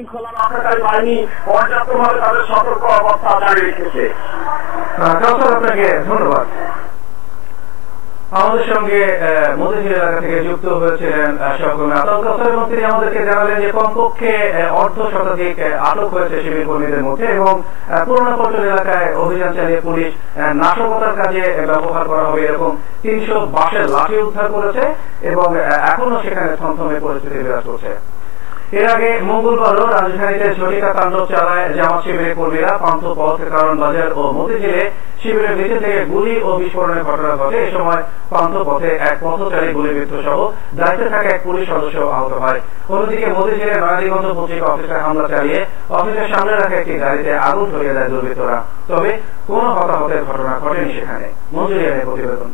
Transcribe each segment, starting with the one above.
শৃঙ্খলা বাহিনী তাদের সতর্ক অবস্থা জারি রেখেছে। আপনাকে ধন্যবাদ। আমাদের সঙ্গে এলাকা থেকে যুক্ত হয়েছিলেন আমাদেরকে জানালেন যে কমপক্ষে অর্ধ শতাধিক আটক হয়েছে শিবির কর্মীদের মধ্যে এবং পুরোনো পল্টন এলাকায় অভিযান চালিয়ে পুলিশ নাশকতার কাজে ব্যবহার করা হবে এরকম তিনশো বাসের লাঠি উদ্ধার করেছে এবং এখনও সেখানে থমথমে পরিস্থিতি বিরাজ করছে। এর আগে মঙ্গলবারও রাজধানীতে ঝটিকা তাণ্ডব চালায় জামাত শিবিরের কর্মীরা পান্থ পথ, কারণ বাজার ও মতিঝিলে শিবিরের নিচে থেকে গুলি ও বিস্ফোরণের ঘটনা ঘটে। এ সময় পান্থ পথে এক পথচারী গুলিবিদ্ধ সহ দায়িত্বে থাকা এক পুলিশ সদস্য আহত হয়। অন্যদিকে মতিঝিলে নয়াদিগঞ্জ পত্রিকা অফিসে হামলা চালিয়ে অফিসের সামনে রাখা একটি গাড়িতে আগুন ধরিয়ে দেয় দুর্বৃত্তরা। তবে কোন হতাহতের ঘটনা ঘটেনি সেখানে। মঞ্জুরিয়ানের প্রতিবেদন।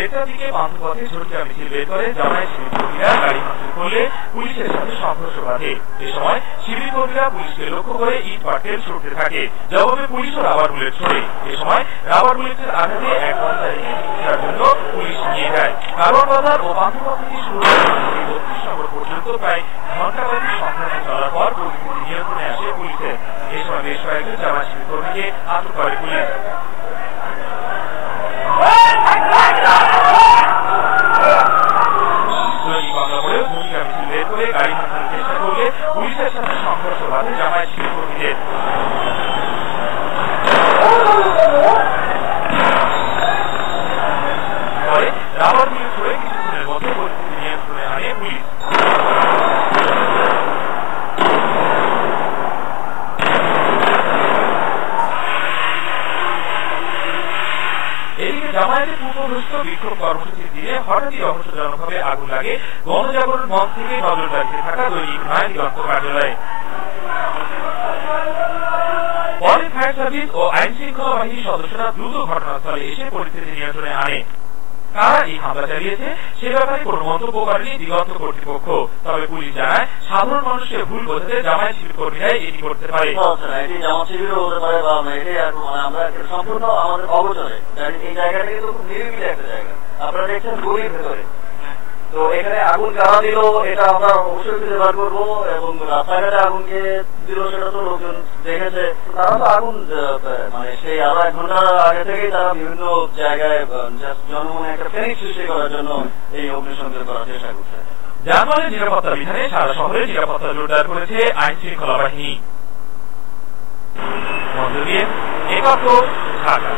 দেড়টার দিকে বান্ধবপথে ঝটকা মিছিল বের করে জামায় শিবির কর্মীরা গাড়ি ভাঙচুর করলে পুলিশের সাথে সংঘর্ষ বাধে। এ সময় শিবির কর্মীরা পুলিশকে লক্ষ্য করে ইট পাটকেল ছুটতে থাকে। জবাবে পুলিশও রাবার বুলেট ছোড়ে। এ সময় রাবার বুলেটের আঘাতে এক পঞ্চায়েতকে জন্য পুলিশ নিয়ে যায়। কারণ বাজার ও বান্ধবপথ থেকে শুরু করে বত্রিশ নম্বর পর্যন্ত প্রায় ঘন্টাব্যাপী সংঘর্ষ চলার পর পরিস্থিতি নিয়ন্ত্রণে আসে পুলিশের এ সময় বেশ কয়েকজন জামাত শিবির কর্মীকে আটক করে পুলিশ গাড়ি ভাঙার চেষ্টা করলে পুলিশের সাথে সংঘর্ষ বাধে জামায়াত শিবির কর্মীদের পরে রাবার গুলি ছুড়ে কিছুক্ষণের মধ্যে পরিস্থিতি নিয়ন্ত্রণে আনে পুলিশ এদিকে জামায়াতের পূর্বগ্রস্ত বিক্ষোভ কর্মসূচির দিনে হঠাৎই রহস্যজনকভাবে আগুন লাগে গণজাগরণ মঞ্চ থেকে নজরদারিতে থাকা দৈনিক নয় দত্ত কার্যালয়ে। পরে ফায়ার সার্ভিস ও আইন শৃঙ্খলা বাহিনীর সদস্যরা দ্রুত ঘটনাস্থলে এসে পরিস্থিতি নিয়ন্ত্রণে আনে। কারা এই হামলা চালিয়েছে? সে ব্যাপারে কোনো মন্তব্য করেনি দিগন্ত কর্তৃপক্ষ। তবে পুলিশ জানায়, সাধারণ মানুষকে ভুল করতে জামায়াত শিবির কর্মীরাই এটি করতে পারে। সম্পূর্ণ আমাদের অগোচরে। এই খুব নিরিবিলি একটা জায়গা। আপনারা দেখছেন গলির ভেতরে। তো এখানে আগুন কারা দিল, এটা আমরা অবশ্যই খুঁজে বার করব এবং রাস্তাঘাটে আগুনকে দিল, সেটা তো লোকজন দেখেছে। তারা তো আগুন মানে সেই আরও ঘণ্টা আগে থেকেই তারা বিভিন্ন জায়গায় জনমনে একটা প্যানিক সৃষ্টি করার জন্য এই অগ্নিসংযোগ করার চেষ্টা করছে। যার ফলে নিরাপত্তা বিধানে সারা শহরে নিরাপত্তা জোরদার করেছে আইন শৃঙ্খলা বাহিনী। মধ্য দিয়ে ঢাকা।